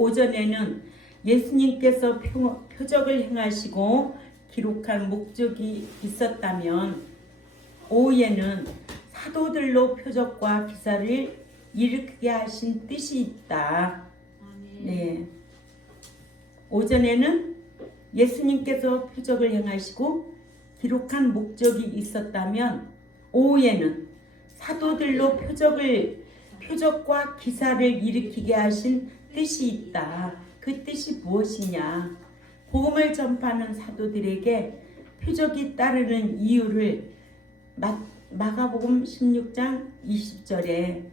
오전에는 예수님께서 표적을 행하시고 기록한 목적이 있었다면 오후에는 사도들로 표적과 기사를 일으키게 하신 뜻이 있다. 네. 오전에는 예수님께서 표적을 행하시고 기록한 목적이 있었다면 오후에는 사도들로 표적과 기사를 일으키게 하신 뜻이 있다. 그 뜻이 무엇이냐? 복음을 전파하는 사도들에게 표적이 따르는 이유를 마가복음 16장 20절에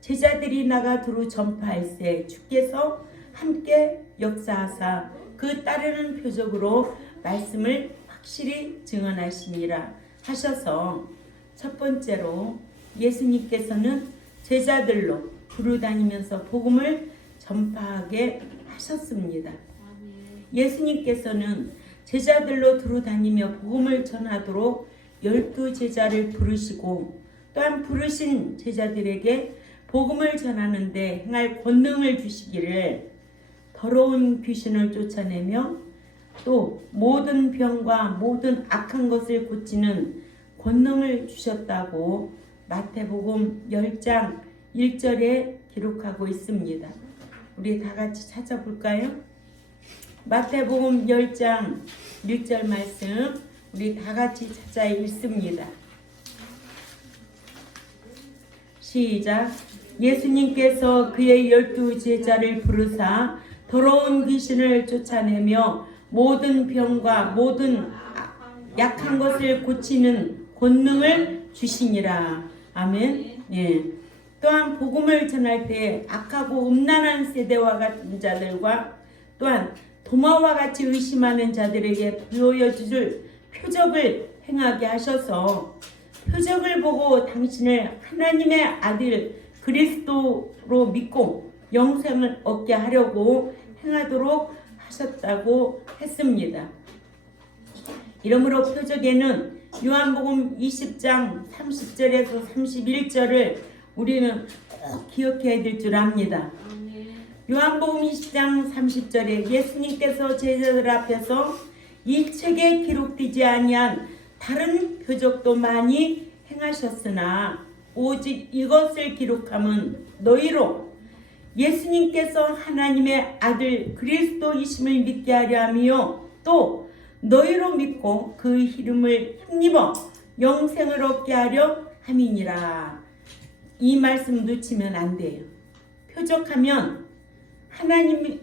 제자들이 나가 두루 전파할세 주께서 함께 역사하사 그 따르는 표적으로 말씀을 확실히 증언하시니라 하셔서 첫 번째로 예수님께서는 제자들로 두루 다니면서 복음을 전파하게 하셨습니다. 예수님께서는 제자들로 두루 다니며 복음을 전하도록 12제자를 부르시고 또한 부르신 제자들에게 복음을 전하는데 행할 권능을 주시기를 더러운 귀신을 쫓아내며 또 모든 병과 모든 악한 것을 고치는 권능을 주셨다고 마태복음 10장 1절에 기록하고 있습니다. 우리 다 같이 찾아볼까요? 마태복음 10장 1절 말씀 우리 다 같이 찾아 읽습니다. 시작. 예수님께서 그의 12제자를 부르사 더러운 귀신을 쫓아내며 모든 병과 모든 약한 것을 고치는 권능을 주시니라. 아멘. 예. 또한 복음을 전할 때 악하고 음란한 세대와 같은 자들과 또한 도마와 같이 의심하는 자들에게 보여줄 표적을 행하게 하셔서 표적을 보고 당신을 하나님의 아들 그리스도로 믿고 영생을 얻게 하려고 행하도록 하셨다고 했습니다. 이러므로 표적에는 요한복음 20장 30절에서 31절을 우리는 꼭 기억해야 될 줄 압니다. 요한복음 20장 30절에 예수님께서 제자들 앞에서 이 책에 기록되지 아니한 다른 표적도 많이 행하셨으나 오직 이것을 기록함은 너희로 예수님께서 하나님의 아들 그리스도이심을 믿게 하려 하며 또 너희로 믿고 그 이름을 힘입어 영생을 얻게 하려 함이니라. 이 말씀 놓치면 안 돼요. 표적하면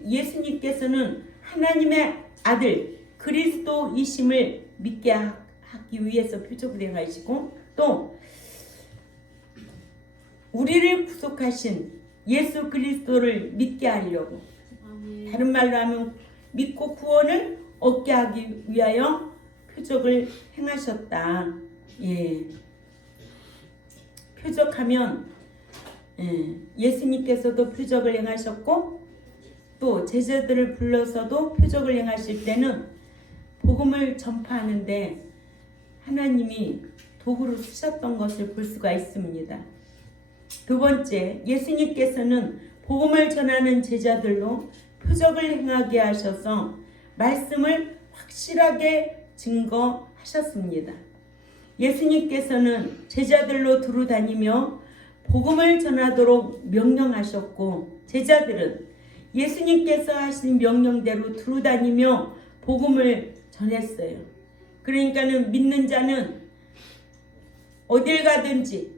예수님께서는 하나님의 아들 그리스도이심을 믿게 하기 위해서 표적을 행하시고 또 우리를 구속하신 예수 그리스도를 믿게 하려고 다른 말로 하면 믿고 구원을 얻게 하기 위하여 표적을 행하셨다. 예. 표적하면 예수님께서도 표적을 행하셨고 또 제자들을 불러서도 표적을 행하실 때는 복음을 전파하는데 하나님이 도구로 쓰셨던 것을 볼 수가 있습니다. 두 번째, 예수님께서는 복음을 전하는 제자들로 표적을 행하게 하셔서 말씀을 확실하게 증거하셨습니다. 예수님께서는 제자들로 두루 다니며 복음을 전하도록 명령하셨고 제자들은 예수님께서 하신 명령대로 두루 다니며 복음을 전했어요. 그러니까는 믿는 자는 어딜 가든지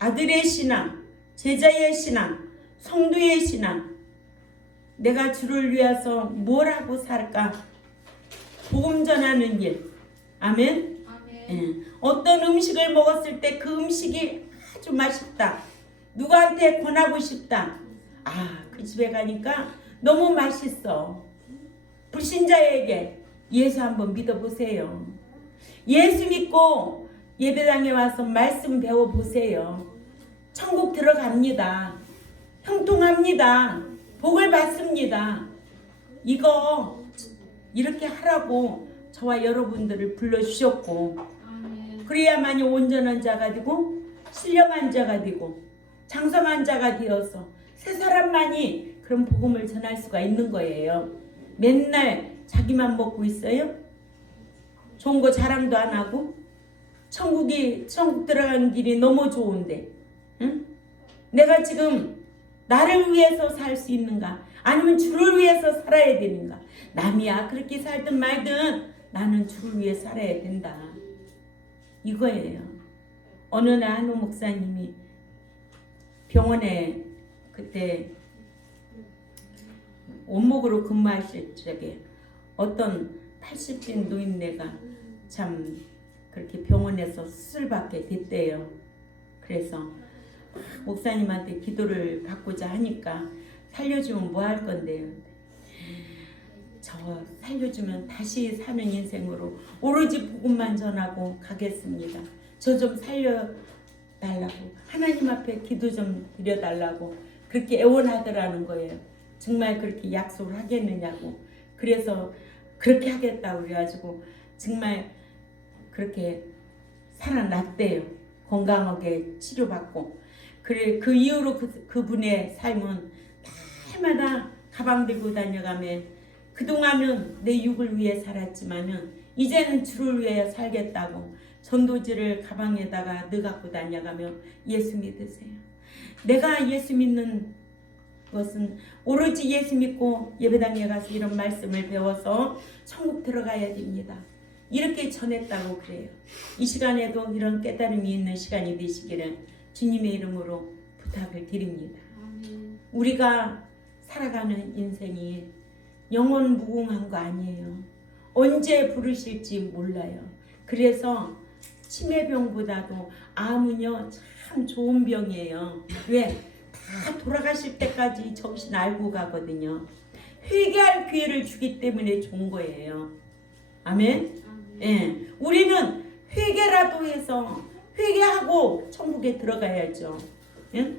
아들의 신앙, 제자의 신앙, 성도의 신앙, 내가 주를 위해서 뭘 하고 살까? 복음 전하는 일. 아멘. 예. 어떤 음식을 먹었을 때 그 음식이 아주 맛있다. 누구한테 권하고 싶다. 그 집에 가니까 너무 맛있어. 불신자에게 예수 한번 믿어보세요. 예수 믿고 예배당에 와서 말씀 배워보세요. 천국 들어갑니다. 형통합니다. 복을 받습니다. 이거 이렇게 하라고 저와 여러분들을 불러주셨고 그래야만이 온전한 자가 되고 신령한 자가 되고 장성한 자가 되어서 새 사람만이 그런 복음을 전할 수가 있는 거예요. 맨날 자기만 먹고 있어요? 좋은 거 자랑도 안 하고? 천국 들어가는 길이 너무 좋은데, 응? 내가 지금 나를 위해서 살 수 있는가? 아니면 주를 위해서 살아야 되는가? 남이야 그렇게 살든 말든 나는 주를 위해 살아야 된다. 이거예요. 어느 날 한우 목사님이 병원에 그때 원목으로 근무하실 적에 어떤 80대 노인네가 참 그렇게 병원에서 수술받게 됐대요. 그래서 목사님한테 기도를 받고자 하니까 살려주면 뭐 할 건데요? 저 살려주면 다시 사는 인생으로 오로지 복음만 전하고 가겠습니다. 저 좀 살려달라고, 하나님 앞에 기도 좀 드려달라고 그렇게 애원하더라는 거예요. 정말 그렇게 약속을 하겠느냐고. 그래서 그렇게 하겠다고 그래가지고 정말 그렇게 살아났대요. 건강하게 치료받고. 그래, 그 이후로 그분의 삶은 날마다 가방 들고 다녀가며 그동안은 내 육을 위해 살았지만은 이제는 주를 위해 살겠다고 전도지를 가방에다가 넣어갖고 다녀가며 예수 믿으세요. 내가 예수 믿는 것은 오로지 예수 믿고 예배당에 가서 이런 말씀을 배워서 천국 들어가야 됩니다. 이렇게 전했다고 그래요. 이 시간에도 이런 깨달음이 있는 시간이 되시기를 주님의 이름으로 부탁을 드립니다. 우리가 살아가는 인생이 영원 무궁한 거 아니에요. 언제 부르실지 몰라요. 그래서 치매병보다도 암은요 참 좋은 병이에요. 왜? 다 돌아가실 때까지 정신 알고 가거든요. 회개할 기회를 주기 때문에 좋은 거예요. 아멘? 예. 우리는 회개라도 해서 회개하고 천국에 들어가야죠. 예?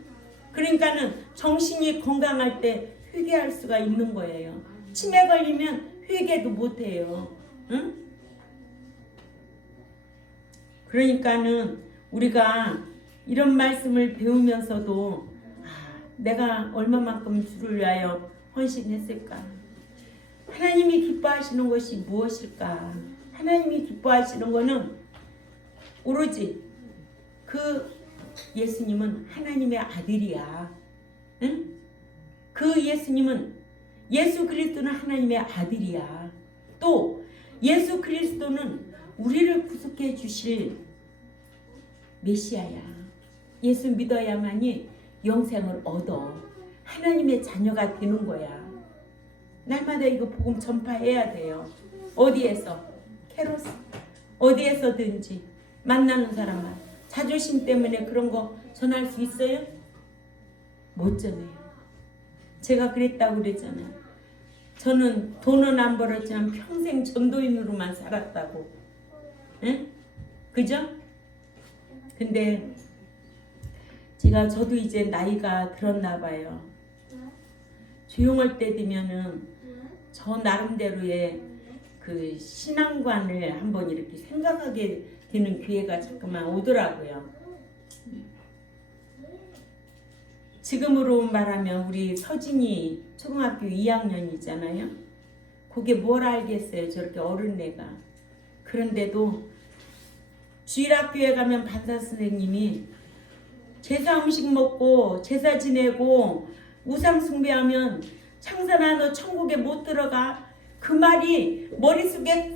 그러니까는 정신이 건강할 때 회개할 수가 있는 거예요. 치매 걸리면 회개도 못해요. 응? 그러니까는 우리가 이런 말씀을 배우면서도 내가 얼마만큼 주를 위하여 헌신했을까? 하나님이 기뻐하시는 것이 무엇일까? 하나님이 기뻐하시는 것은 오로지 그 예수님은 하나님의 아들이야. 응? 그 예수님은 예수 그리스도는 하나님의 아들이야. 또 예수 그리스도는 우리를 구속해 주실 메시아야. 예수 믿어야만이 영생을 얻어 하나님의 자녀가 되는 거야. 날마다 이거 복음 전파해야 돼요. 어디에서? 캐로스 어디에서든지 만나는 사람만. 자존심 때문에 그런 거 전할 수 있어요? 못 전해요. 제가 그랬다고 그랬잖아요. 저는 돈은 안 벌었지만 평생 전도인으로만 살았다고. 응? 그죠? 근데 저도 이제 나이가 들었나 봐요. 조용할 때 되면은 저 나름대로의 그 신앙관을 한번 이렇게 생각하게 되는 기회가 자꾸만 오더라고요. 지금으로 말하면 우리 서진이 초등학교 2학년이잖아요. 그게 뭘 알겠어요, 저렇게 어른애가. 그런데도 주일학교에 가면 반사 선생님이 제사 음식 먹고 제사 지내고 우상 숭배하면 창선아 너 천국에 못 들어가. 그 말이 머릿속에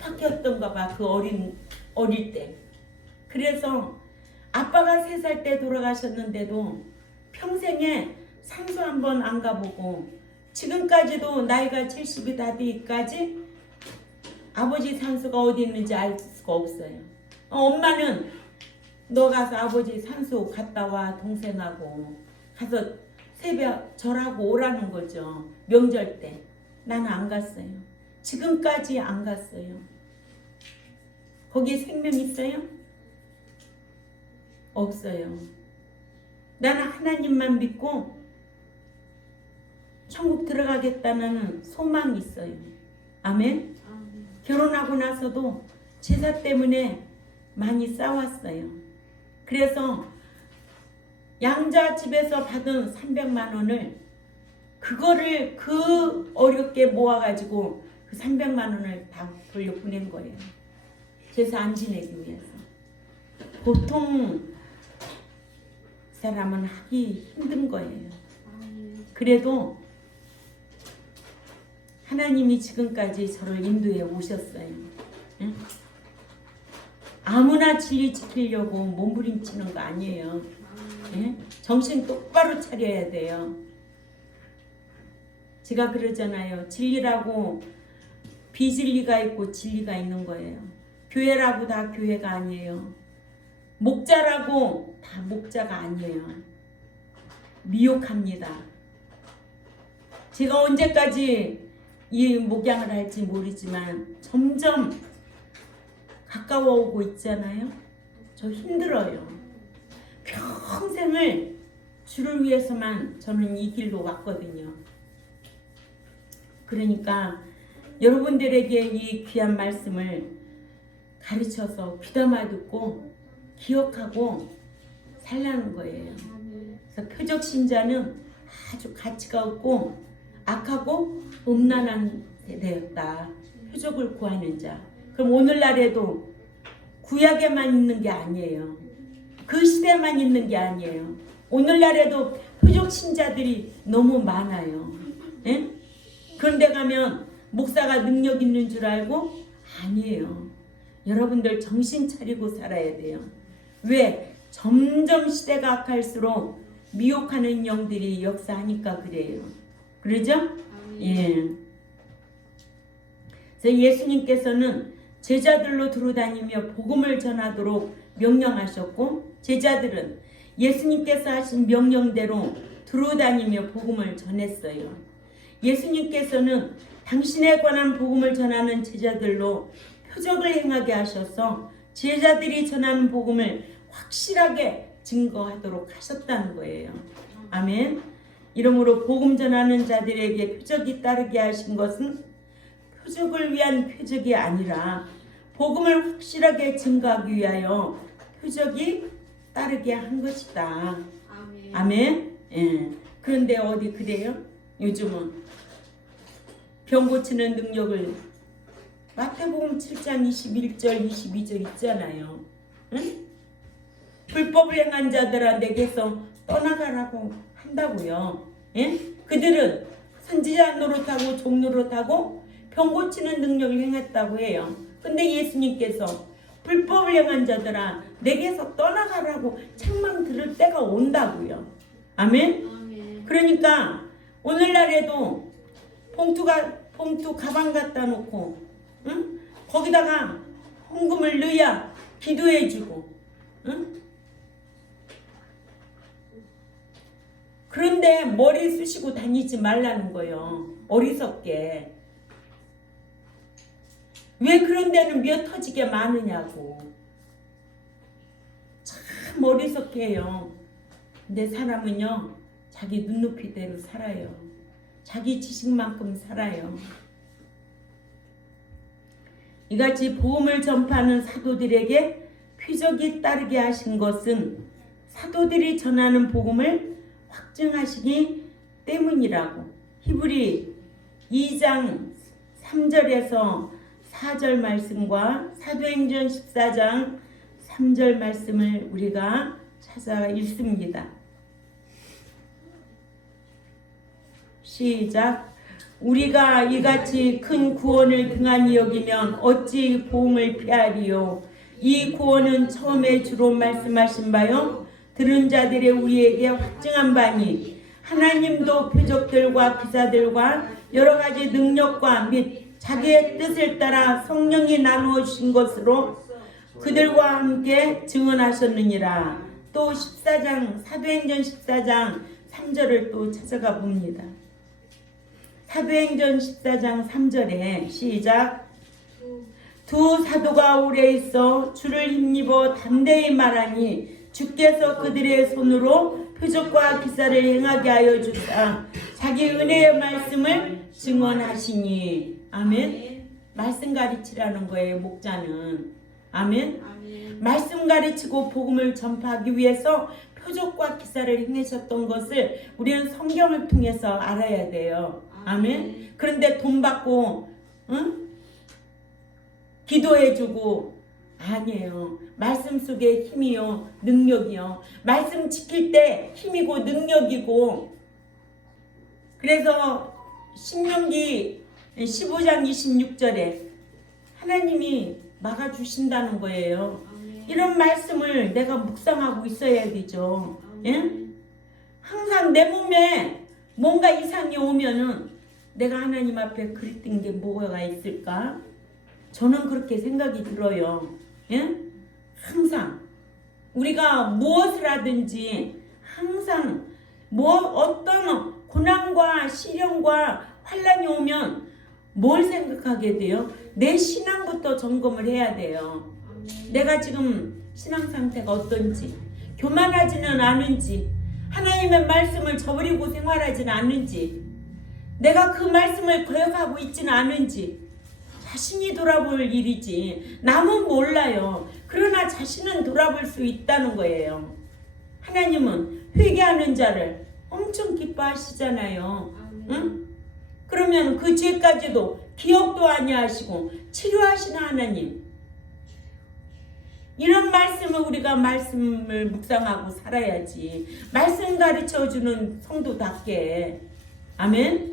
꽉 박혔던가 봐. 그 어릴 때. 그래서 아빠가 3살 때 돌아가셨는데도 평생에 산소 한번 안 가보고 지금까지도 나이가 70이 다 되기까지 아버지 산소가 어디 있는지 알 수가 없어요. 엄마는 너 가서 아버지 산소 갔다 와. 동생하고 가서 새벽 절하고 오라는 거죠. 명절 때. 나는 안 갔어요. 지금까지 안 갔어요. 거기에 생명 있어요? 없어요. 나는 하나님만 믿고 천국 들어가겠다는 소망이 있어요. 아멘? 결혼하고 나서도 제사 때문에 많이 싸웠어요. 그래서 양자 집에서 받은 300만 원을 그거를 그 어렵게 모아가지고 그 300만 원을 다 돌려보낸 거예요. 제사 안 지내기 위해서. 보통 사람은 하기 힘든 거예요. 그래도 하나님이 지금까지 저를 인도해 오셨어요. 응? 아무나 진리 지키려고 몸부림치는 거 아니에요. 응? 정신 똑바로 차려야 돼요. 제가 그러잖아요. 진리라고 비진리가 있고 진리가 있는 거예요. 교회라고 다 교회가 아니에요. 목자라고 다 목자가 아니에요. 미혹합니다. 제가 언제까지 이 목양을 할지 모르지만 점점 가까워 오고 있잖아요. 저 힘들어요. 평생을 주를 위해서만 저는 이 길로 왔거든요. 그러니까 여러분들에게 이 귀한 말씀을 가르쳐서 귀담아 듣고 기억하고 살라는 거예요. 그래서 표적 신자는 아주 가치가 없고 악하고 음란한 세대였다. 표적을 구하는 자. 그럼 오늘날에도 구약에만 있는 게 아니에요. 그 시대만 있는 게 아니에요. 오늘날에도 표적 신자들이 너무 많아요. 예? 그런데 가면 목사가 능력 있는 줄 알고 아니에요. 여러분들 정신 차리고 살아야 돼요. 왜? 점점 시대가 악할수록 미혹하는 영들이 역사하니까 그래요. 그러죠? 예. 그래서 예수님께서는 제자들로 두루다니며 복음을 전하도록 명령하셨고 제자들은 예수님께서 하신 명령대로 두루다니며 복음을 전했어요. 예수님께서는 당신에 관한 복음을 전하는 제자들로 표적을 행하게 하셔서 제자들이 전하는 복음을 확실하게 증거하도록 하셨다는 거예요. 아멘. 이러므로 복음 전하는 자들에게 표적이 따르게 하신 것은 표적을 위한 표적이 아니라 복음을 확실하게 증거하기 위하여 표적이 따르게 한 것이다. 아멘. 아멘. 예. 그런데 어디 그래요? 요즘은 병 고치는 능력을 마태복음 7장 21절 22절 있잖아요. 응? 불법을 행한 자들아 내게서 떠나가라고 한다고요. 예? 그들은 선지자 노릇하고 종 노릇하고 병 고치는 능력을 행했다고 해요. 근데 예수님께서 불법을 행한 자들아 내게서 떠나가라고 책망 들을 때가 온다고요. 아멘? 아멘. 그러니까 오늘날에도 봉투 가방 갖다 놓고 응? 거기다가 헌금을 넣어야 기도해주고 응? 그런데 머리 쑤시고 다니지 말라는 거예요. 어리석게. 왜 그런 데는 몇 터지게 많으냐고. 참 어리석게 해요. 근데 사람은요 자기 눈높이대로 살아요. 자기 지식만큼 살아요. 이같이 복음을 전파하는 사도들에게 표적이 따르게 하신 것은 사도들이 전하는 복음을 확증하시기 때문이라고. 히브리 2장 3절에서 4절 말씀과 사도행전 14장 3절 말씀을 우리가 찾아 읽습니다. 시작. 우리가 이같이 큰 구원을 등한히 여기면 어찌 보응을 피하리요. 이 구원은 처음에 주로 말씀하신 바요 들은 자들의 우리에게 확증한 바니 하나님도 표적들과 기사들과 여러 가지 능력과 및 자기의 뜻을 따라 성령이 나누어 주신 것으로 그들과 함께 증언하셨느니라. 또 14장 사도행전 14장 3절을 또 찾아가 봅니다. 사도행전 14장 3절에 시작. 두 사도가 오래 있어 주를 힘입어 담대히 말하니 주께서 그들의 손으로 표적과 기사를 행하게 하여 주사 자기 은혜의 말씀을 증언하시니. 아멘. 말씀 가르치라는 거예요. 목자는. 아멘. 말씀 가르치고 복음을 전파하기 위해서 표적과 기사를 행하셨던 것을 우리는 성경을 통해서 알아야 돼요. 아멘. 그런데 돈 받고 응? 기도해주고 아니에요. 말씀 속에 힘이요 능력이요. 말씀 지킬 때 힘이고 능력이고. 그래서 신명기 15장 26절에 하나님이 막아주신다는 거예요. 이런 말씀을 내가 묵상하고 있어야 되죠. 예? 항상 내 몸에 뭔가 이상이 오면은 내가 하나님 앞에 그랬던 게 뭐가 있을까? 저는 그렇게 생각이 들어요. 예? 항상 우리가 무엇을 하든지 항상 어떤 고난과 시련과 환란이 오면 뭘 생각하게 돼요? 내 신앙부터 점검을 해야 돼요. 내가 지금 신앙 상태가 어떤지, 교만하지는 않은지, 하나님의 말씀을 저버리고 생활하지는 않은지, 내가 그 말씀을 거역하고 있지는 않은지 자신이 돌아볼 일이지 남은 몰라요. 그러나 자신은 돌아볼 수 있다는 거예요. 하나님은 회개하는 자를 엄청 기뻐하시잖아요. 응? 그러면 그 죄까지도 기억도 아니하시고 치료하시는 하나님, 이런 말씀을 우리가 말씀을 묵상하고 살아야지. 말씀 가르쳐주는 성도답게. 아멘.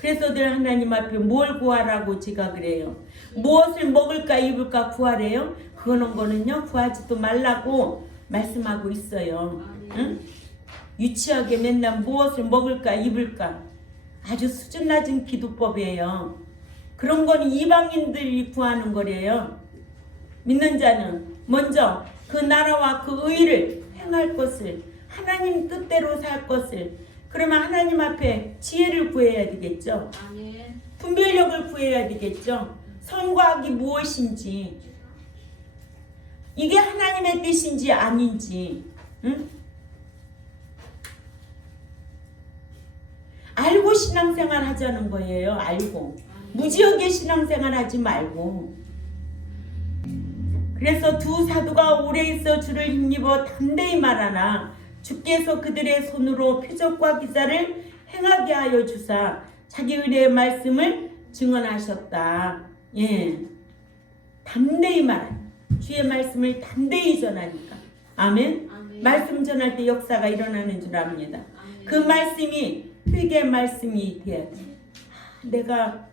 그래서 늘 하나님 앞에 뭘 구하라고 제가 그래요. 무엇을 먹을까 입을까 구하래요. 거는요 구하지도 말라고 말씀하고 있어요. 응? 유치하게 맨날 무엇을 먹을까 입을까, 아주 수준 낮은 기도법이에요. 그런 거는 이방인들이 구하는 거래요. 믿는 자는 먼저 그 나라와 그 의를 행할 것을, 하나님 뜻대로 살 것을, 그러면 하나님 앞에 지혜를 구해야 되겠죠. 아멘. 분별력을 구해야 되겠죠. 선과 악이 무엇인지, 이게 하나님의 뜻인지 아닌지, 응? 알고 신앙생활 하자는 거예요. 알고. 무지하게 신앙생활 하지 말고. 그래서 두 사도가 오래 있어 주를 힘입어 담대히 말하나 주께서 그들의 손으로 표적과 기사를 행하게 하여 주사 자기 의뢰의 말씀을 증언하셨다. 예, 담대히 말하니, 주의 말씀을 담대히 전하니까. 아멘. 아멘. 말씀 전할 때 역사가 일어나는 줄 압니다. 아멘. 그 말씀이 회개 말씀이 돼야 돼. 내가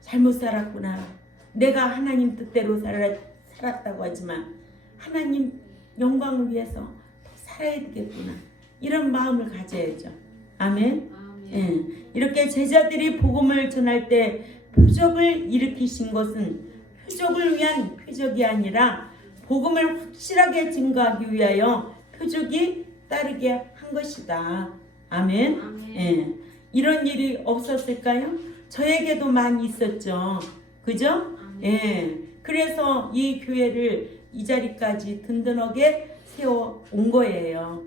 잘못 살았구나. 내가 하나님 뜻대로 살았다고 하지만 하나님 영광을 위해서 더 살아야 되겠구나. 이런 마음을 가져야죠. 아멘. 예. 이렇게 제자들이 복음을 전할 때 표적을 일으키신 것은 표적을 위한 표적이 아니라 복음을 확실하게 증거하기 위하여 표적이 따르게 한 것이다. 아멘. 아멘. 예. 이런 일이 없었을까요? 저에게도 많이 있었죠. 그죠? 아멘. 예. 그래서 이 교회를 이 자리까지 든든하게 세워온 거예요.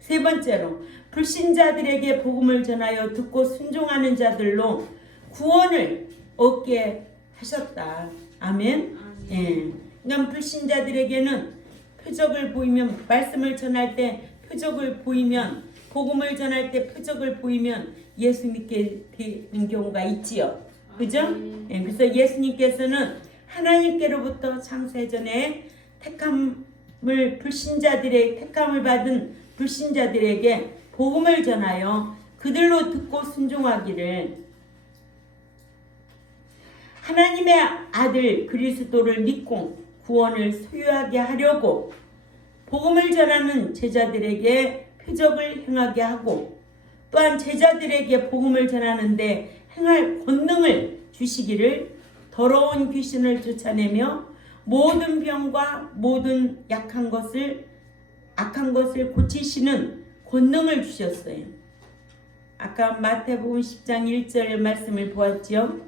세 번째로, 불신자들에게 복음을 전하여 듣고 순종하는 자들로 구원을 얻게 하셨다. 아멘. 예. 그러니까 불신자들에게는 표적을 보이면, 말씀을 전할 때 표적을 보이면, 복음을 전할 때 표적을 보이면 예수 믿게 되는 경우가 있지요. 그죠? 예. 그래서 예수님께서는 하나님께로부터 창세전에 택함을 받은 불신자들에게 복음을 전하여 그들로 듣고 순종하기를, 하나님의 아들 그리스도를 믿고 구원을 소유하게 하려고 복음을 전하는 제자들에게 표적을 행하게 하고, 또한 제자들에게 복음을 전하는데 행할 권능을 주시기를, 더러운 귀신을 쫓아내며 모든 병과 모든 악한 것을 고치시는 권능을 주셨어요. 아까 마태복음 10장 1절 말씀을 보았지요.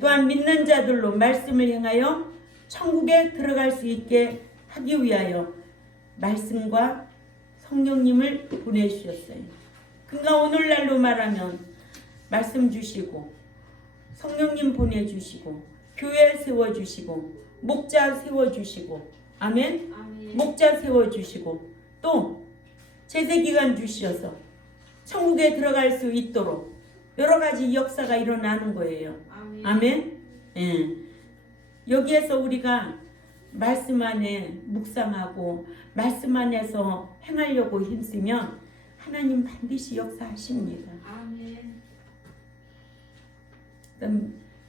또한 믿는 자들로 말씀을 행하여 천국에 들어갈 수 있게 하기 위하여 말씀과 성령님을 보내주셨어요. 그러니까 오늘날로 말하면 말씀 주시고 성령님 보내주시고 교회 세워주시고 목자 세워주시고. 아멘. 아멘. 목자 세워주시고 또 제세기간 주셔서 천국에 들어갈 수 있도록 여러 가지 역사가 일어나는 거예요. 아멘. 예. 여기에서 우리가 말씀 안에 묵상하고 말씀 안에서 행하려고 힘쓰면 하나님 반드시 역사하십니다.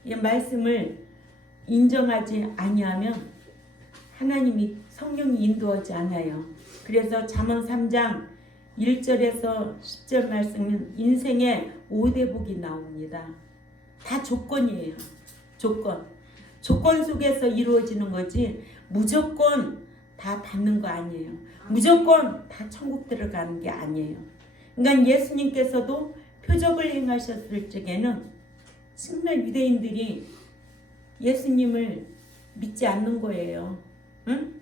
이 말씀을 인정하지 아니하면 하나님이 성령이 인도하지 않아요. 그래서 잠언 3장 1절에서 10절 말씀은 인생의 5대 복이 나옵니다. 다 조건이에요. 조건 속에서 이루어지는 거지 무조건 다 받는 거 아니에요. 무조건 다 천국 들어가는 게 아니에요. 그러니까 예수님께서도 표적을 행하셨을 적에는 정말 유대인들이 예수님을 믿지 않는 거예요. 응?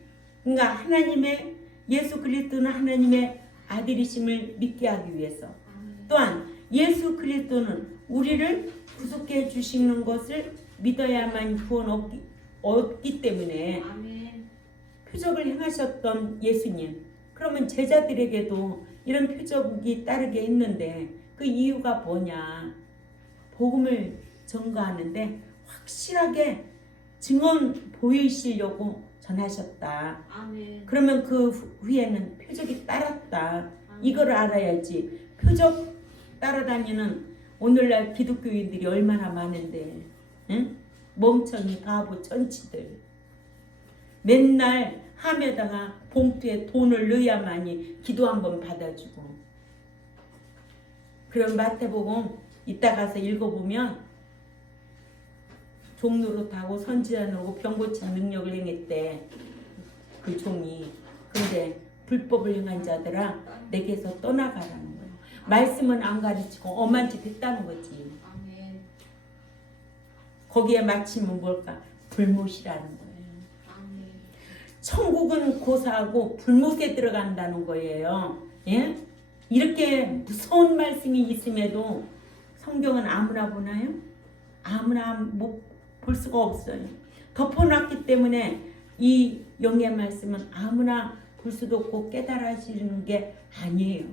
그러니까 하나님의 예수 그리스도는 하나님의 아들이심을 믿게 하기 위해서 또한 예수 그리스도는 우리를 구속해 주시는 것을 믿어야만 구원 얻기 때문에 표적을 행하셨던 예수님, 그러면 제자들에게도 이런 표적이 따르게 했는데 그 이유가 뭐냐? 복음을 전가하는데 확실하게 증언 보이시려고 전하셨다. 그러면 그 후에는 표적이 따랐다. 이걸 알아야지. 표적 따라다니는 오늘날 기독교인들이 얼마나 많은데, 응? 멍청이 바보 천치들 맨날 함에다가 봉투에 돈을 넣어야만이 기도 한번 받아주고. 그럼 마태복음 이따 가서 읽어보면 종노릇하고 선지자노고 병 고친 능력을 행했대 그 종이. 근데 불법을 행한 자들아 내게서 떠나가라는 거예요. 말씀은 안 가르치고 엄한 짓 했다는 거지. 거기에 마침은 뭘까? 불못이라는 거예요. 천국은 고사하고 불못에 들어간다는 거예요. 예? 이렇게 무서운 말씀이 있음에도 성경은 아무나 보나요? 아무나 못 볼 수가 없어요. 덮어놨기 때문에 이 영의 말씀은 아무나 볼 수도 없고 깨달아지는 게 아니에요.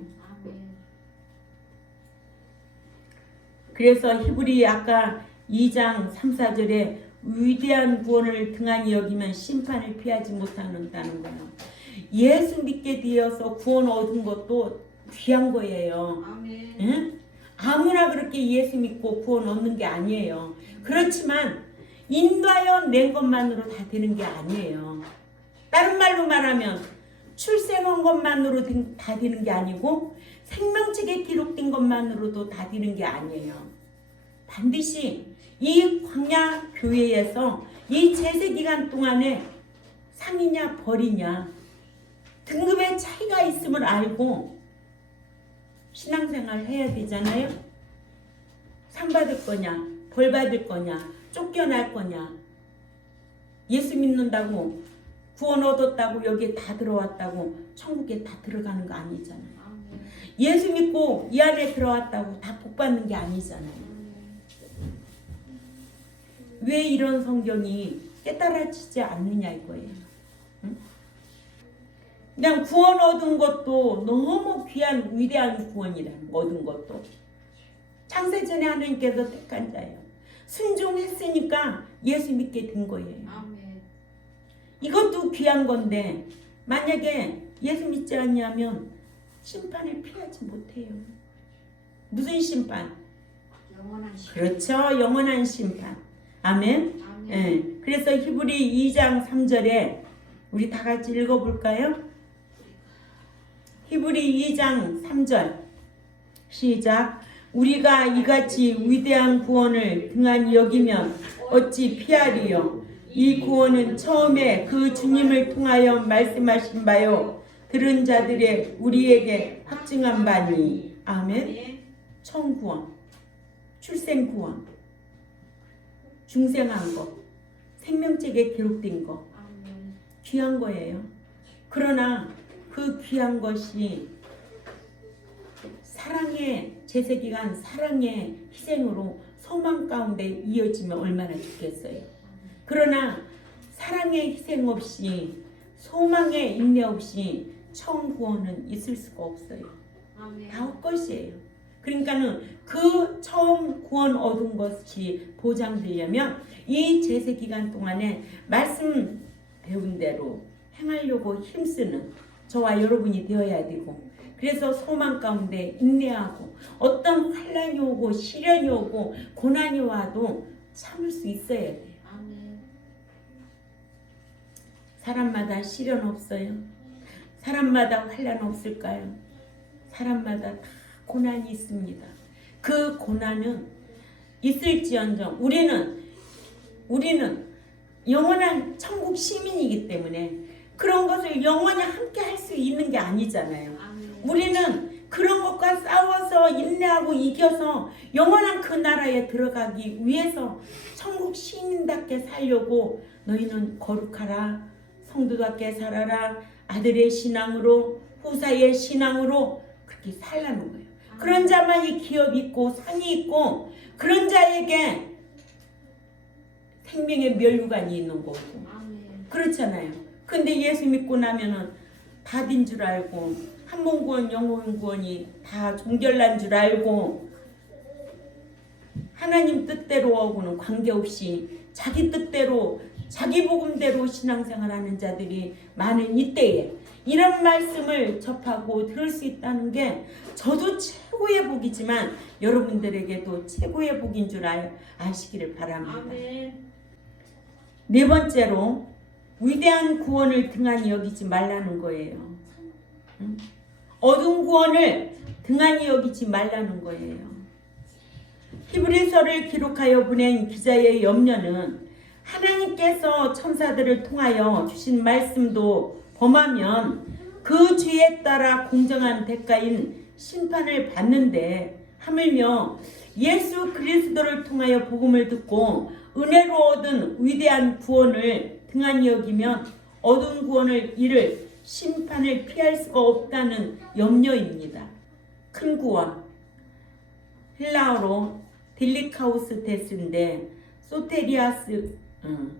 그래서 히브리 아까 2장 3, 4절에 위대한 구원을 등한히 여기면 심판을 피하지 못한다는 거예요. 예수 믿게 되어서 구원 얻은 것도 귀한 거예요. 응? 아무나 그렇게 예수 믿고 구원 얻는 게 아니에요. 그렇지만 인도하여 낸 것만으로 다 되는 게 아니에요. 다른 말로 말하면 출생한 것만으로 다 되는 게 아니고 생명책에 기록된 것만으로도 다 되는 게 아니에요. 반드시 이 광야 교회에서 이 제세 기간 동안에 상이냐 벌이냐 등급의 차이가 있음을 알고 신앙생활 해야 되잖아요. 상 받을 거냐, 벌 받을 거냐, 쫓겨날 거냐. 예수 믿는다고 구원 얻었다고 여기에 다 들어왔다고 천국에 다 들어가는 거 아니잖아요. 예수 믿고 이 안에 들어왔다고 다 복 받는 게 아니잖아요. 왜 이런 성경이 깨달아지지 않느냐 이거예요. 응? 그냥 구원 얻은 것도 너무 귀한 위대한 구원이라는 얻은 것도 창세전에 하나님께서 택한 자예요. 순종했으니까 예수 믿게 된 거예요. 이것도 귀한 건데 만약에 예수 믿지 않냐면 심판을 피하지 못해요. 무슨 심판? 영원한 심판. 그렇죠. 영원한 심판. 아멘. 예. 그래서 히브리 2장 3절에 우리 다 같이 읽어볼까요? 히브리 2장 3절 시작. 우리가 이같이 위대한 구원을 등한히 여기면 어찌 피하리요. 이 구원은 처음에 그 주님을 통하여 말씀하신 바요 들은 자들의 우리에게 확증한 바니. 아멘. 처음 구원, 출생 구원, 중생한 거, 생명책에 기록된 거 귀한 거예요. 그러나 그 귀한 것이 사랑의 제세기간 사랑의 희생으로 소망 가운데 이어지면 얼마나 좋겠어요. 그러나 사랑의 희생 없이 소망에 인내 없이 처음 구원은 있을 수가 없어요. 아멘. 다 헛것이에요. 그러니까는 그 처음 구원 얻은 것이 보장되려면 이 제세 기간 동안에 말씀 배운 대로 행하려고 힘쓰는 저와 여러분이 되어야 되고, 그래서 소망 가운데 인내하고 어떤 환난이 오고 시련이 오고 고난이 와도 참을 수 있어야 돼요. 아멘. 사람마다 시련 없어요? 사람마다 환난 없을까요? 사람마다 다 고난이 있습니다. 그 고난은 있을지언정 우리는 영원한 천국 시민이기 때문에 그런 것을 영원히 함께 할 수 있는 게 아니잖아요. 아멘. 우리는 그런 것과 싸워서 인내하고 이겨서 영원한 그 나라에 들어가기 위해서 천국 시민답게 살려고 너희는 거룩하라, 성도답게 살아라, 아들의 신앙으로, 후사의 신앙으로 그렇게 살라는 거예요. 그런 자만이 기업이 있고 상이 있고 그런 자에게 생명의 면류관이 있는 거고. 아멘. 그렇잖아요. 근데 예수 믿고 나면은 답인 줄 알고 한번 구원 영원 구원이 다 종결난 줄 알고 하나님 뜻대로 하고는 관계없이 자기 뜻대로 자기 복음대로 신앙생활하는 자들이 많은 이때에 이런 말씀을 접하고 들을 수 있다는 게 저도 최고의 복이지만 여러분들에게도 최고의 복인 줄 아시기를 바랍니다. 아멘. 네 번째로 위대한 구원을 등한히 여기지 말라는 거예요. 어두운 구원을 등한히 여기지 말라는 거예요. 히브리서를 기록하여 보낸 기자의 염려는 하나님께서 천사들을 통하여 주신 말씀도 범하면 그 죄에 따라 공정한 대가인 심판을 받는데, 하물며 예수 그리스도를 통하여 복음을 듣고 은혜로 얻은 위대한 구원을 등한히 여기면 어두운 구원을 잃을 심판을 피할 수가 없다는 염려입니다. 큰 구원, 헬라어로 델리카우스 테스인데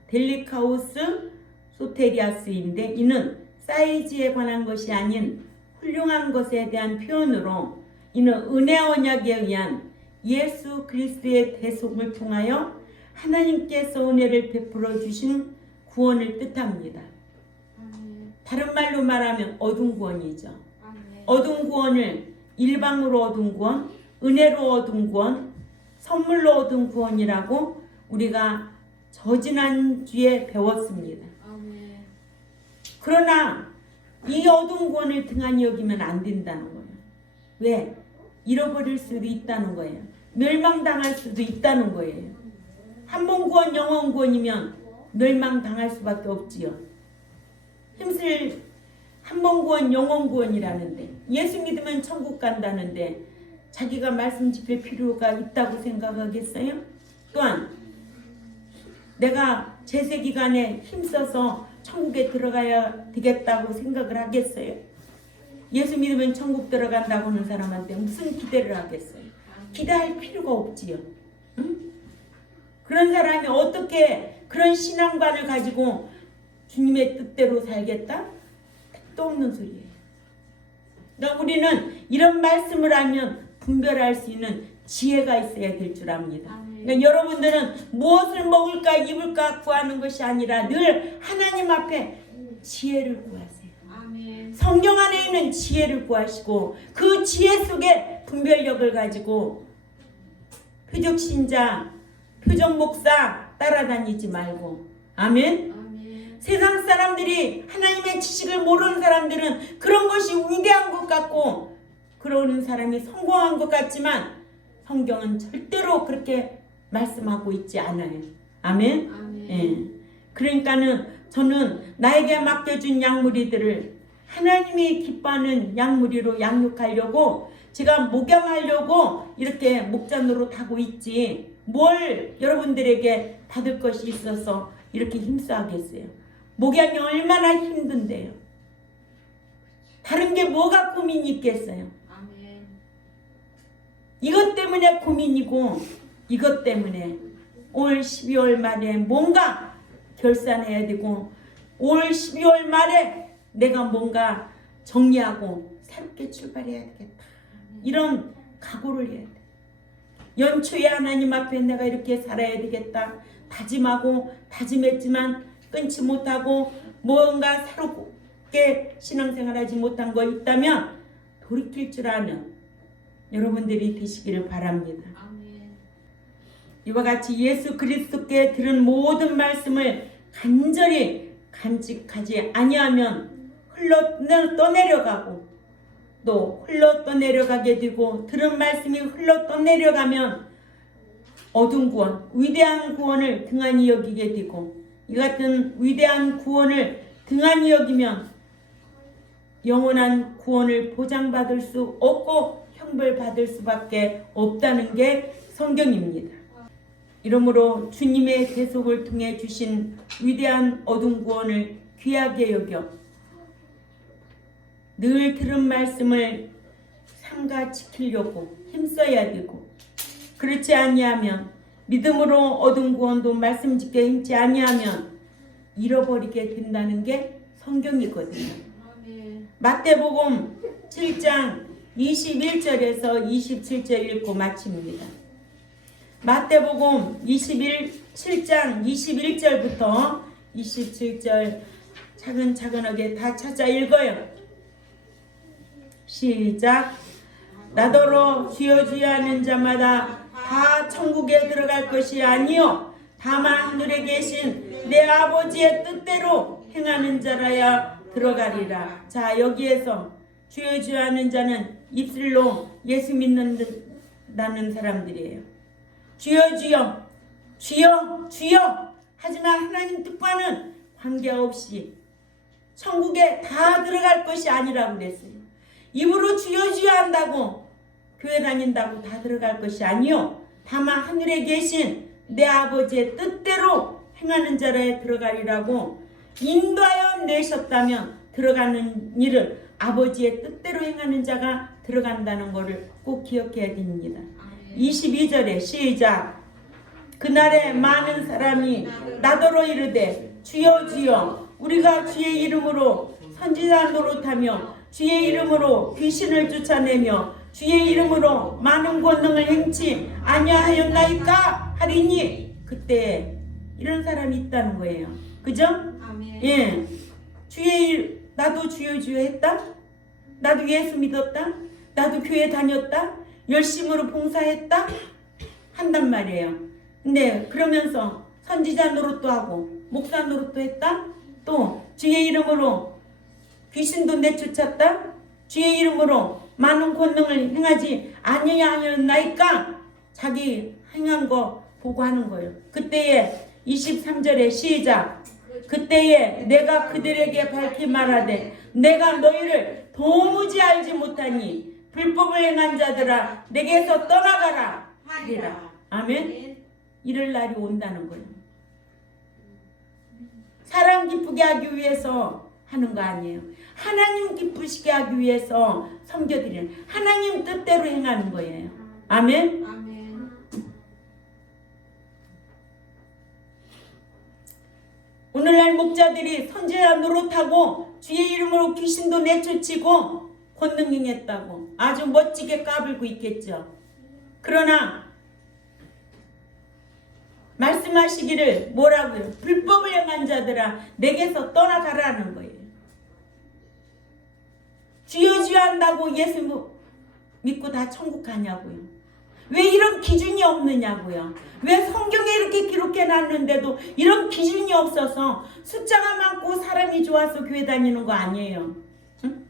델리카우스 소테리아스인데 이는 사이즈에 관한 것이 아닌 훌륭한 것에 대한 표현으로 이는 은혜 언약에 의한 예수 그리스도의 대속을 통하여 하나님께서 은혜를 베풀어 주신 구원을 뜻합니다. 아멘. 다른 말로 말하면 어두운 구원이죠. 아멘. 어두운 구원을 일방으로 얻은 구원, 은혜로 얻은 구원, 선물로 얻은 구원이라고 우리가 저지난주에 배웠습니다. 아멘. 그러나 이 어두운 구원을 등한히 여기면 안 된다는 거예요. 왜? 잃어버릴 수도 있다는 거예요. 멸망당할 수도 있다는 거예요. 한 번 구원, 영원 구원이면 멸망당할 수밖에 없지요. 힘쓸 한 번 구원, 영원 구원이라는데 예수 믿으면 천국 간다는데 자기가 말씀 지킬 필요가 있다고 생각하겠어요? 또한 내가 제세 기간에 힘써서 천국에 들어가야 되겠다고 생각을 하겠어요? 예수 믿으면 천국 들어간다고 하는 사람한테 무슨 기대를 하겠어요? 기대할 필요가 없지요. 응? 그런 사람이 어떻게 그런 신앙관을 가지고 주님의 뜻대로 살겠다? 택도 없는 소리예요. 그러니까 우리는 이런 말씀을 하면 분별할 수 있는 지혜가 있어야 될 줄 압니다. 그러니까 여러분들은 무엇을 먹을까 입을까 구하는 것이 아니라 늘 하나님 앞에 지혜를 구하세요. 아멘. 성경 안에 있는 지혜를 구하시고 그 지혜 속에 분별력을 가지고 표적신자, 표적목사 따라다니지 말고, 아멘? 아멘. 세상 사람들이 하나님의 지식을 모르는 사람들은 그런 것이 위대한 것 같고 그러는 사람이 성공한 것 같지만 성경은 절대로 그렇게 말씀하고 있지 않아요. 아멘? 아멘. 예. 그러니까는 저는 나에게 맡겨준 양무리들을 하나님이 기뻐하는 양무리로 양육하려고 제가 목양하려고 이렇게 목자 노릇하고 있지 뭘 여러분들에게 받을 것이 있어서 이렇게 힘써하겠어요. 목양이 얼마나 힘든데요. 다른 게 뭐가 고민이 있겠어요. 아멘. 이것 때문에 고민이고 이것 때문에 올 12월 말에 뭔가 결산해야 되고 올 12월 말에 내가 뭔가 정리하고 새롭게 출발해야 되겠다. 이런 각오를 해야 돼. 연초에 하나님 앞에 내가 이렇게 살아야 되겠다. 다짐하고 다짐했지만 끊지 못하고 뭔가 새롭게 신앙생활하지 못한 거 있다면 돌이킬 줄 아는 여러분들이 되시기를 바랍니다. 아멘. 이와 같이 예수 그리스도께 들은 모든 말씀을 간절히 간직하지 아니하면 흘러 떠내려가고 또 흘러 떠내려가게 되고 들은 말씀이 흘러 떠내려가면 어두운 구원, 위대한 구원을 등한히 여기게 되고 이 같은 위대한 구원을 등한히 여기면 영원한 구원을 보장받을 수 없고 형벌받을 수밖에 없다는 게 성경입니다. 이러므로 주님의 대속을 통해 주신 위대한 어두운 구원을 귀하게 여겨 늘 들은 말씀을 삼가 지키려고 힘써야 되고 그렇지 아니하면 믿음으로 얻은 구원도 말씀 지켜 힘지 아니하면 잃어버리게 된다는 게 성경이거든요. 아멘. 마태복음 7장 21절에서 27절 읽고 마칩니다. 마태복음 7장 21절부터 27절 차근차근하게 다 찾아 읽어요. 시작. 나더러 주여 주여 하는 자마다 다 천국에 들어갈 것이 아니요 다만 하늘에 계신 내 아버지의 뜻대로 행하는 자라야 들어가리라. 자, 여기에서 주여 주여 하는 자는 입술로 예수 믿는다는 사람들이에요. 주여 주여 주여 주여 하지만 하나님 뜻과는 관계없이 천국에 다 들어갈 것이 아니라고 그랬어요. 입으로 주여 주여 한다고 교회 다닌다고 다 들어갈 것이 아니요 다만 하늘에 계신 내 아버지의 뜻대로 행하는 자라에 들어가리라고 인도하여 내셨다면 들어가는 일은 아버지의 뜻대로 행하는 자가 들어간다는 것을 꼭 기억해야 됩니다. 22절에 시작. 그날에 많은 사람이 나더러 이르되 주여 주여 우리가 주의 이름으로 선지자 노릇하며 주의 이름으로 귀신을 쫓아내며 주의 이름으로 많은 권능을 행치 아니하였나이까 하리니 그때 이런 사람이 있다는 거예요. 그죠? 아멘. 예. 나도 주여 주여 했다. 나도 예수 믿었다. 나도 교회 다녔다. 열심으로 봉사했다. 한단 말이에요. 근데 그러면서 선지자 노릇도 하고 목사 노릇도 했다. 또 주의 이름으로 귀신도 내쫓았다. 주의 이름으로 많은 권능을 행하지 아니하였나이까 자기 행한 거 보고 하는 거예요. 그때에 23절에 시작. 그때에 내가 그들에게 밝히 말하되 내가 너희를 도무지 알지 못하니 불법을 행한 자들아 내게서 떠나가라 하리라. 아멘. 이럴 날이 온다는 거예요. 사람 기쁘게 하기 위해서 하는 거 아니에요. 하나님 기쁘시게 하기 위해서 섬겨드리는 하나님 뜻대로 행하는 거예요. 아멘. 아멘. 오늘날 목자들이 선지자 노릇하고 주의 이름으로 귀신도 내쫓이고 권능 행했다고 아주 멋지게 까불고 있겠죠. 그러나 말씀하시기를 뭐라고요? 불법을 행한 자들아 내게서 떠나가라는 거예요. 주여 주여 한다고 예수 믿고 다 천국 가냐고요. 왜 이런 기준이 없느냐고요. 왜 성경에 이렇게 기록해 놨는데도 이런 기준이 없어서 숫자가 많고 사람이 좋아서 교회 다니는 거 아니에요. 응?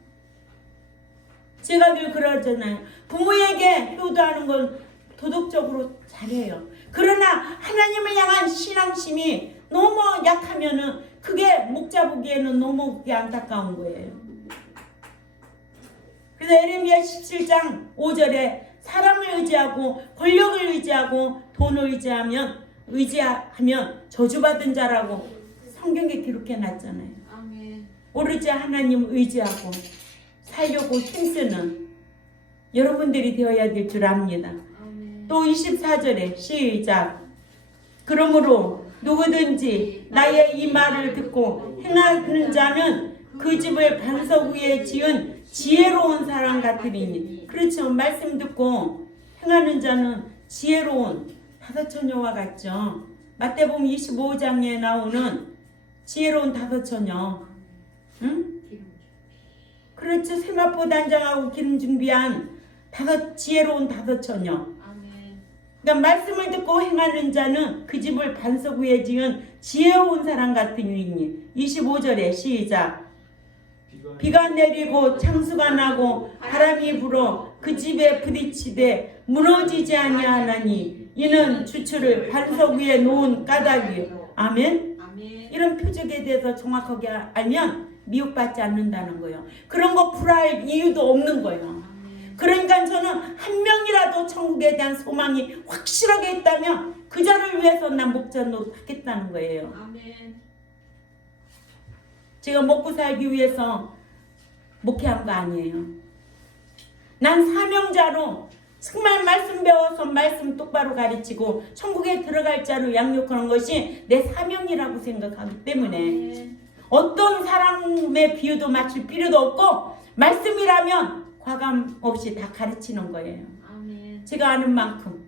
제가 늘 그러잖아요. 부모에게 효도하는 건 도덕적으로 잘해요. 그러나 하나님을 향한 신앙심이 너무 약하면은 그게 목자 보기에는 너무 그게 안타까운 거예요. 그래서 에레미야 17장 5절에 사람을 의지하고 권력을 의지하고 돈을 의지하면 저주받은 자라고 성경에 기록해 놨잖아요. 아멘. 오로지 하나님 의지하고 살려고 힘쓰는 여러분들이 되어야 될 줄 압니다. 아멘. 또 24절에 시작. 그러므로 누구든지 나의 이 말을 듣고 행하는 자는 그 집을 반석 위에 지은 지혜로운 사람 같으리니. 그렇죠. 말씀 듣고 행하는 자는 지혜로운 다섯 처녀와 같죠. 마태복음 25장에 나오는 지혜로운 다섯 처녀. 응? 그렇죠. 세마포 단장하고 기름 준비한 지혜로운 다섯 처녀. 아멘. 그러니까 말씀을 듣고 행하는 자는 그 집을 반석 위에 지은 지혜로운 사람 같으니. 25절에 시작. 비가 내리고 창수가 나고 바람이 불어 그 집에 부딪히되 무너지지 아니하나니 이는 주추를 반석 위에 놓은 까닭이. 아멘. 아멘. 이런 표적에 대해서 정확하게 알면 미혹받지 않는다는 거예요. 그런 거 불화할 이유도 없는 거예요. 아멘. 그러니까 저는 한 명이라도 천국에 대한 소망이 확실하게 있다면 그 자를 위해서 난 목자 노릇 하겠다는 거예요. 아멘. 제가 먹고 살기 위해서 목회한 거 아니에요. 난 사명자로 정말 말씀 배워서 말씀 똑바로 가르치고 천국에 들어갈 자로 양육하는 것이 내 사명이라고 생각하기 때문에 아멘. 어떤 사람의 비유도 맞출 필요도 없고 말씀이라면 과감 없이 다 가르치는 거예요. 아멘. 제가 아는 만큼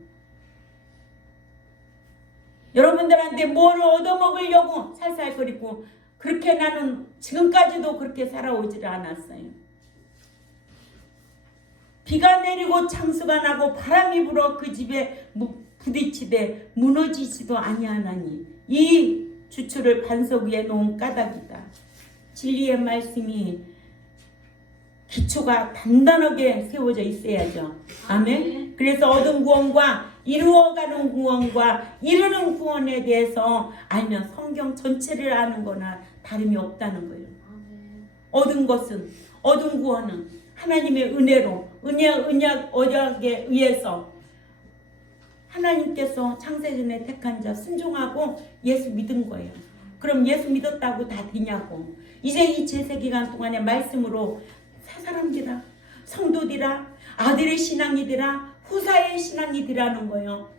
여러분들한테 뭘 얻어먹으려고 살살거리고 그렇게 나는 지금까지도 그렇게 살아오지를 않았어요. 비가 내리고 창수가 나고 바람이 불어 그 집에 부딪히되 무너지지도 아니하나니 이 주추를 반석 위에 놓은 까닭이다. 진리의 말씀이 기초가 단단하게 세워져 있어야죠. 아멘. 그래서 얻은 구원과 이루어가는 구원과 이루는 구원에 대해서 알면 성경 전체를 아는 거나 다름이 없다는 거예요. 아멘. 얻은 구원은 하나님의 은혜로 언약에 의해서 하나님께서 창세전에 택한 자 순종하고 예수 믿은 거예요. 그럼 예수 믿었다고 다 되냐고. 이제 이 제세기간 동안에 말씀으로 새 사람들아, 성도들아, 아들의 신앙이들아, 후사의 신앙이들라는 거예요.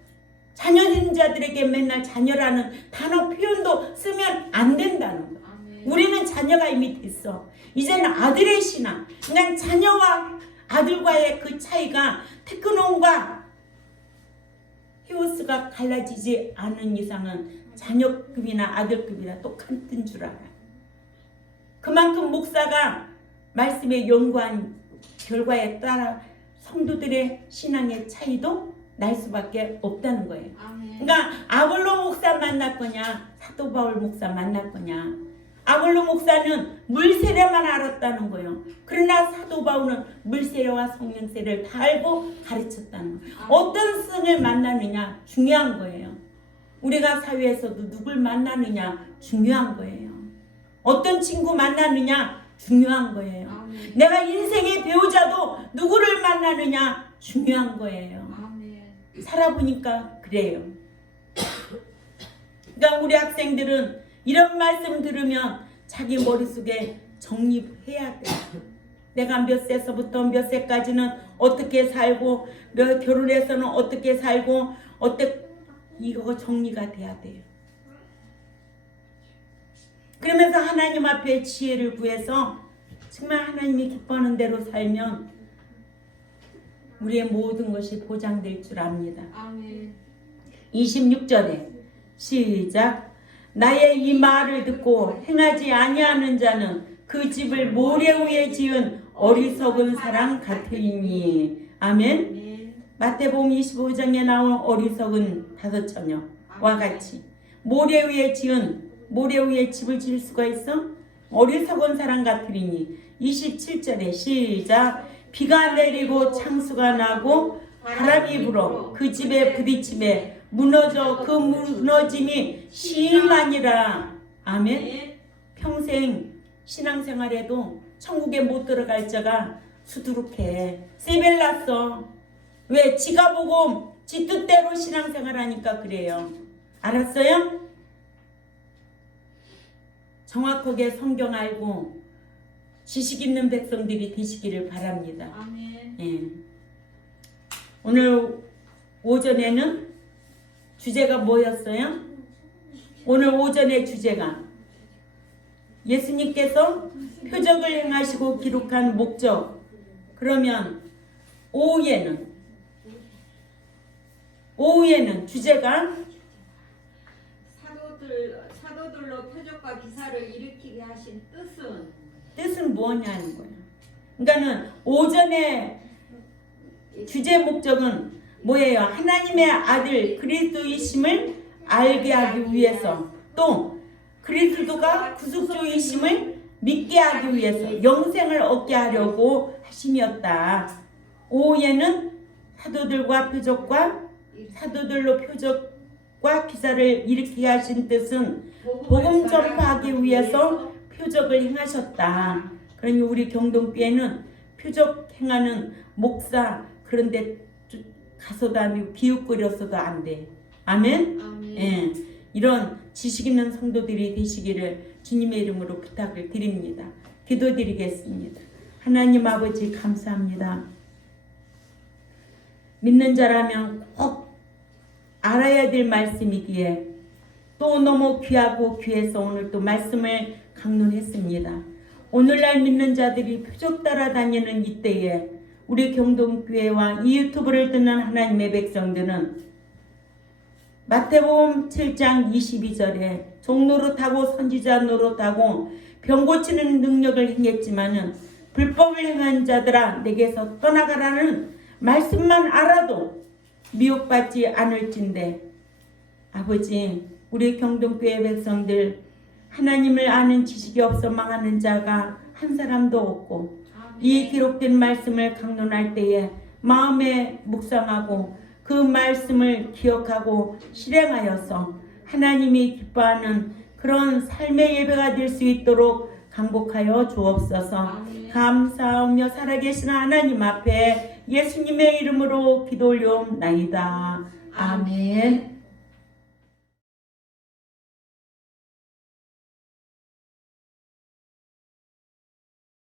자녀된 자들에게 맨날 자녀라는 단어 표현도 쓰면 안 된다는 거예요. 아멘. 우리는 자녀가 이미 됐어. 이제는 아들의 신앙. 그러니까 자녀와 아들과의 그 차이가 테크논과 히오스가 갈라지지 않은 이상은 자녀급이나 아들급이나 똑같은 줄 알아요. 그만큼 목사가 말씀에 연구한 결과에 따라 성도들의 신앙의 차이도 날 수밖에 없다는 거예요. 아멘. 그러니까 아볼로 목사 만날 거냐 사도 바울 목사 만날 거냐. 아볼로 목사는 물세례만 알았다는 거예요. 그러나 사도 바울은 물세례와 성령세례를 다 알고 가르쳤다는 거예요. 어떤 성을 만나느냐 중요한 거예요. 우리가 사회에서도 누굴 만나느냐 중요한 거예요. 어떤 친구 만나느냐 중요한 거예요. 아멘. 내가 인생의 배우자도 누구를 만나느냐 중요한 거예요. 아멘. 살아보니까 그래요. 그러니까 우리 학생들은 이런 말씀 들으면 자기 머릿속에 정립해야 돼. 내가 몇 세서부터 몇 세까지는 어떻게 살고 결혼해서는 어떻게 살고 이거 정리가 돼야 돼요. 그러면서 하나님 앞에 지혜를 구해서 정말 하나님이 기뻐하는 대로 살면 우리의 모든 것이 보장될 줄 압니다. 아멘. 26절에 시작. 나의 이 말을 듣고 행하지 아니하는 자는 그 집을 모래 위에 지은 어리석은 사람 같으니. 아멘. 아멘. 마태복음 25장에 나온 어리석은 다섯 처녀와 같이 모래 위에 집을 지을 수가 있어? 어리석은 사람 같으니. 27절에 시작. 비가 내리고 창수가 나고 바람이 불어 그 집에 부딪힘에 무너져 그 무너짐이 심하니라. 아멘. 평생 신앙생활에도 천국에 못 들어갈 자가 수두룩해. 세벨났어. 왜? 지가 보고 지 뜻대로 신앙생활하니까 그래요. 알았어요? 정확하게 성경 알고 지식 있는 백성들이 되시기를 바랍니다. 아멘. 예. 오늘 오전에는 주제가 뭐였어요? 오늘 오전의 주제가 예수님께서 표적을 행하시고 기록한 목적. 그러면 오후에는 주제가 사도들로 표적과 기사를 일으키게 하신 뜻은 뭐냐는 거예요. 그러니까는 오전의 주제 목적은 뭐예요? 하나님의 아들 그리스도이심을 알게 하기 위해서, 또 그리스도가 구속주이심을 믿게 하기 위해서 영생을 얻게 하려고 하심이었다. 오후에는 사도들로 표적과 기사를 일으키게 하신 뜻은 복음 전파하기 위해서 표적을 행하셨다. 그러니 우리 경동교회는 표적 행하는 목사 그런데 가서도 아니고 비웃거려서도 안 돼. 아멘? 예, 이런 지식 있는 성도들이 되시기를 주님의 이름으로 부탁을 드립니다. 기도드리겠습니다. 하나님 아버지 감사합니다. 믿는 자라면 꼭 알아야 될 말씀이기에 또 너무 귀하고 귀해서 오늘 또 말씀을 강론했습니다. 오늘날 믿는 자들이 표적 따라다니는 이때에 우리 경동교회와 이 유튜브를 듣는 하나님의 백성들은 마태복음 7장 22절에 종노릇하고 선지자 노릇하고 병 고치는 능력을 행했지만은 불법을 행한 자들아 내게서 떠나가라는 말씀만 알아도 미혹받지 않을진데 아버지 우리 경동교회 백성들 하나님을 아는 지식이 없어 망하는 자가 한 사람도 없고 이 기록된 말씀을 강론할 때에 마음에 묵상하고 그 말씀을 기억하고 실행하여서 하나님이 기뻐하는 그런 삶의 예배가 될 수 있도록 강복하여 주옵소서. 감사하며 살아계신 하나님 앞에 예수님의 이름으로 기도 올려옵나이다. 아멘.